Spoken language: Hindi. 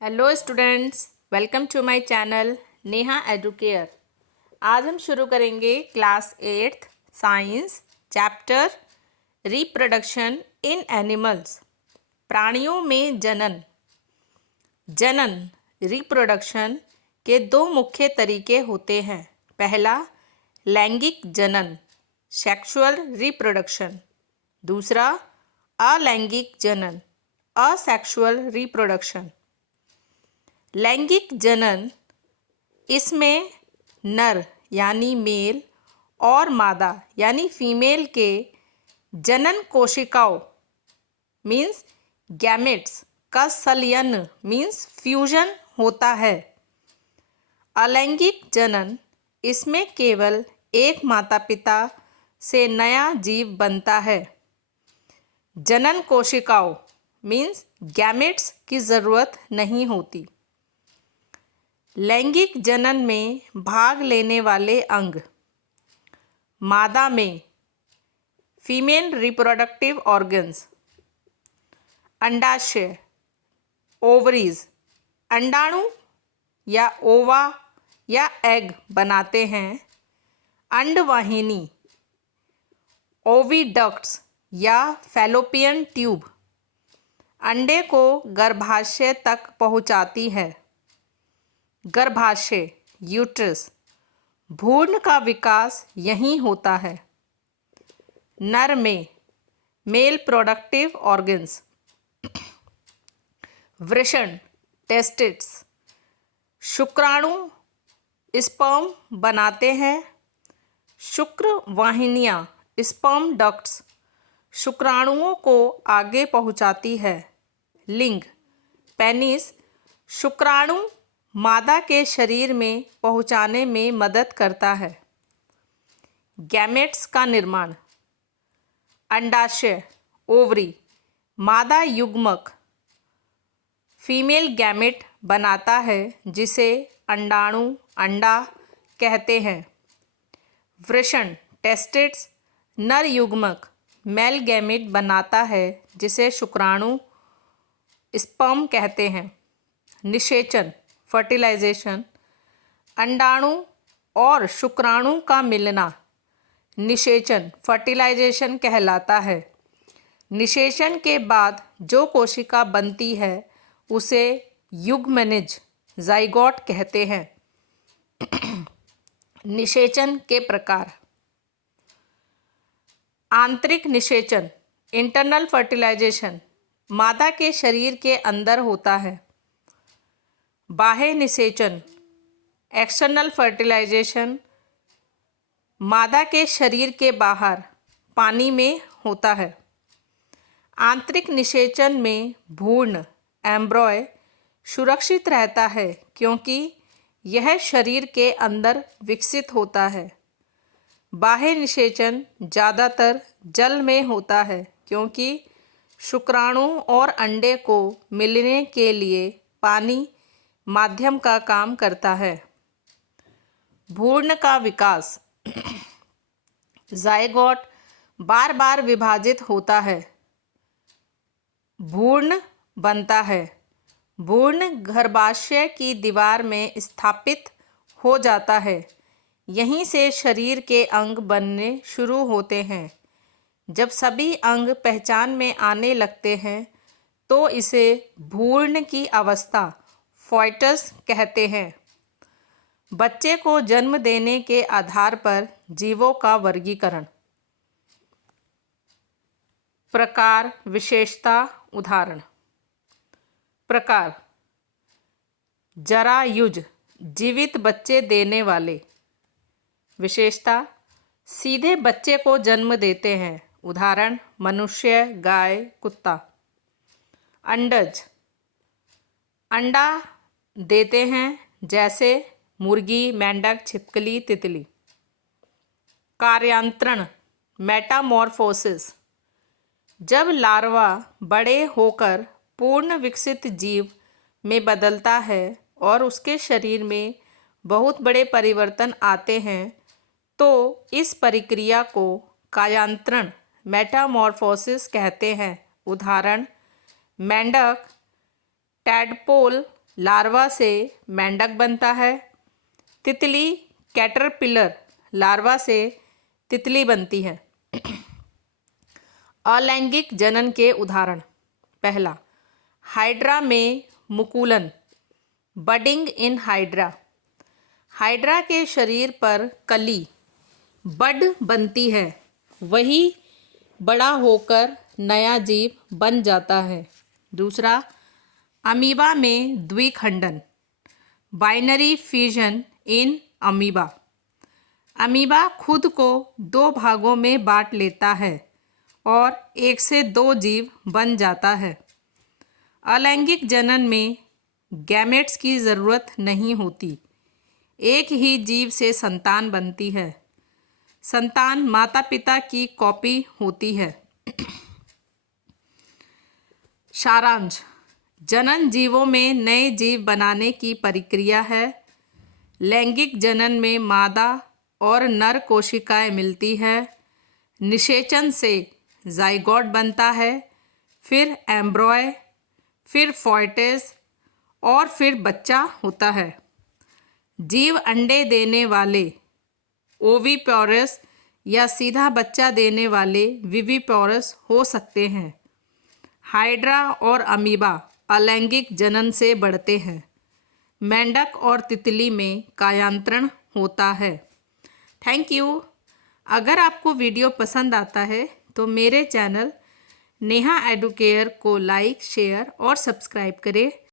Hello students, welcome to my channel Neha Educare. आज हम शुरू करेंगे class 8th science chapter reproduction in animals. प्राणियों में जनन रिप्रोडक्शन के दो मुख्य तरीके होते हैं। पहला लैंगिक जनन सेक्सुअल रिप्रोडक्शन, दूसरा अलैंगिक जनन असेक्सुअल रिप्रोडक्शन। लैंगिक जनन इसमें नर यानी मेल और मादा यानी फीमेल के जनन कोशिकाओं मीन्स गैमेट्स का संलयन मीन्स फ्यूजन होता है। अलैंगिक जनन इसमें केवल एक माता पिता से नया जीव बनता है। जनन कोशिकाओं मीन्स गैमेट्स की ज़रूरत नहीं होती। लैंगिक जनन में भाग लेने वाले अंग मादा में फीमेल रिप्रोडक्टिव ऑर्गन्स, अंडाशय ओवरीज अंडाणु या ओवा या एग बनाते हैं। अंडवाहिनी ओविडक्ट्स या फैलोपियन ट्यूब अंडे को गर्भाशय तक पहुंचाती है। गर्भाशय यूट्रस भ्रूण का विकास यहीं होता है। नर में मेल प्रोडक्टिव ऑर्गन्स, वृषण टेस्टिस शुक्राणु स्पर्म बनाते हैं। शुक्र वाहिनियाँ स्पर्म डक्ट्स शुक्राणुओं को आगे पहुंचाती है। लिंग पेनिस शुक्राणु मादा के शरीर में पहुंचाने में मदद करता है। गैमेट्स का निर्माण अंडाशय ओवरी मादा युग्मक फीमेल गैमेट बनाता है जिसे अंडाणु अंडा कहते हैं। वृषण टेस्टिस नर युग्मक मेल गैमेट बनाता है जिसे शुक्राणु स्पर्म कहते हैं। निषेचन फर्टिलाइजेशन अंडाणु और शुक्राणु का मिलना निषेचन फर्टिलाइजेशन कहलाता है। निषेचन के बाद जो कोशिका बनती है उसे युग्मनज जाइगोट कहते हैं। निषेचन के प्रकार आंतरिक निषेचन इंटरनल फर्टिलाइजेशन मादा के शरीर के अंदर होता है। बाह्य निषेचन एक्सटर्नल फर्टिलाइजेशन मादा के शरीर के बाहर पानी में होता है। आंतरिक निषेचन में भ्रूण एम्ब्रॉय सुरक्षित रहता है क्योंकि यह शरीर के अंदर विकसित होता है। बाह्य निषेचन ज़्यादातर जल में होता है क्योंकि शुक्राणु और अंडे को मिलने के लिए पानी माध्यम का काम करता है। भ्रूण का विकास जाइगोट बार बार विभाजित होता है, भ्रूण बनता है। भ्रूण गर्भाशय की दीवार में स्थापित हो जाता है। यहीं से शरीर के अंग बनने शुरू होते हैं। जब सभी अंग पहचान में आने लगते हैं तो इसे भ्रूण की अवस्था फॉयटस कहते हैं। बच्चे को जन्म देने के आधार पर जीवों का वर्गीकरण प्रकार विशेषता उदाहरण प्रकार जरायुज जीवित बच्चे देने वाले। विशेषता सीधे बच्चे को जन्म देते हैं। उदाहरण मनुष्य गाय कुत्ता। अंडज अंडा देते हैं जैसे मुर्गी मेंढक छिपकली तितली। कार्यांतरण मेटामॉर्फोसिस जब लार्वा बड़े होकर पूर्ण विकसित जीव में बदलता है और उसके शरीर में बहुत बड़े परिवर्तन आते हैं तो इस प्रक्रिया को कार्यांतरण मेटामॉर्फोसिस कहते हैं। उदाहरण मेंढक टैडपोल लार्वा से मेंढक बनता है। तितली कैटरपिलर लार्वा से तितली बनती है। अलैंगिक जनन के उदाहरण। पहला, हाइड्रा में मुकुलन, बडिंग इन हाइड्रा। हाइड्रा के शरीर पर कली बड बनती है, वही बड़ा होकर नया जीव बन जाता है। दूसरा, अमीबा में द्विखंडन, binary fusion in amoeba. Amoeba खुद को 2 भागों में बांट लेता है और 1 से 2 जीव बन जाता है। अलैंगिक जनन में गैमेट्स की ज़रूरत नहीं होती, एक ही जीव से संतान बनती है। संतान माता पिता की कॉपी होती है। सारांश, जनन जीवों में नए जीव बनाने की प्रक्रिया है। लैंगिक जनन में मादा और नर कोशिकाएं मिलती है। निषेचन से जाइगोट बनता है, फिर एम्ब्रॉय, फिर फोएटस और फिर बच्चा होता है। जीव अंडे देने वाले ओविपोरस या सीधा बच्चा देने वाले विविपोरस हो सकते हैं। हाइड्रा और अमीबा अलैंगिक जनन से बढ़ते हैं। मेंढक और तितली में कायांतरण होता है। Thank you. अगर आपको वीडियो पसंद आता है तो मेरे चैनल नेहा एडुकेयर को लाइक, शेयर और सब्सक्राइब करें।